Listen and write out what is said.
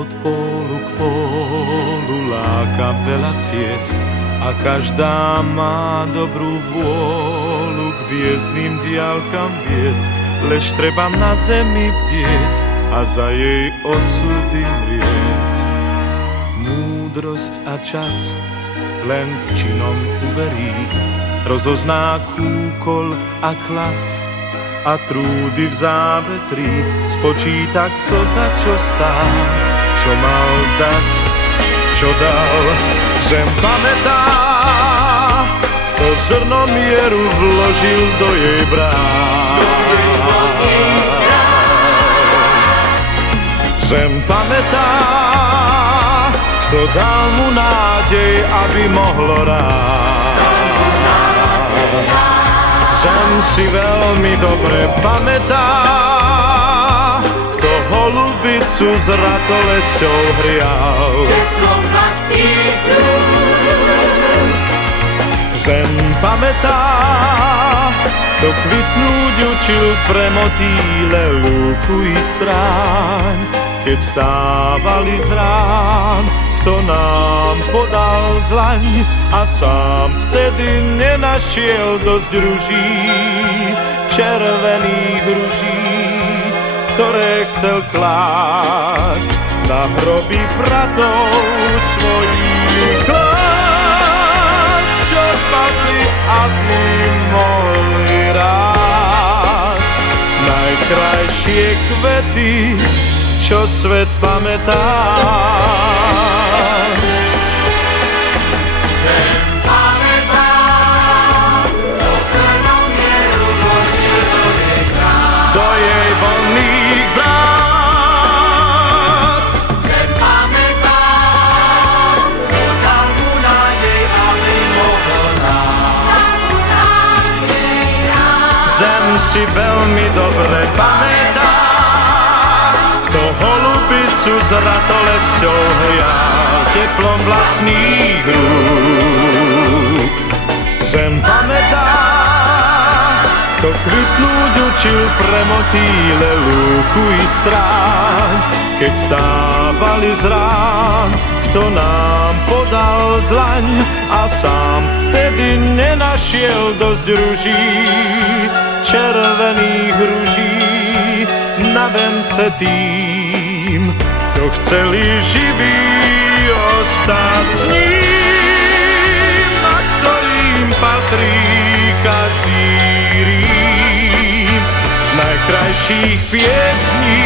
Od pólu k pólu láka veľa ciest a každá má dobrú vôľu k hviezdnym diaľkam viesť. Lež treba na zemi bdieť a za jej osudy mrieť. Múdrosť a čas len činom uverí, rozozná kúkol a klas a trúdy v závetri, spočíta kto za čo stál, čo mal dať, čo dal. Zem pamätá, kto zrno mieru vložil do jej brán. Zem pamätá, kto dal mu nádej, aby mohlo rásť. Zem si veľmi dobre pamätá, kto holubicu s ratolesťou hrial. Teplom vlastných rúk. Zem pamätá, kto kvitnúť učil pre motýle lúku i stráň. Keď stávali z rán, kto nám podal dlaň a sám vtedy nenašiel dosť ruží, červených ruží, ktoré chcel klásť na hroby bratov svojich. Klásť, čo padli a dny mohli rásť. Najkrajšie kvety, čo svet pamätá. Zem pamätá, kto zrno mieru vložil do jej brán. Do jej voľných bránst. Zem pamätá, kto dal mu nádej, aby mohol rásť. Zem si veľmi dobre pamätá, kto holubicu s ratolesťou hrial teplom vlastných rúk. Zem pamätá, kto kvitnúť učil pre motýle lúku i stráň. Keď stávali z rán, kto nám podal dlaň a sám vtedy nenašiel dosť ruží, červených ruží, na vence tým, čo chceli živí ostať s ním, na ktorým patrí každý rím. Z najkrajších piesní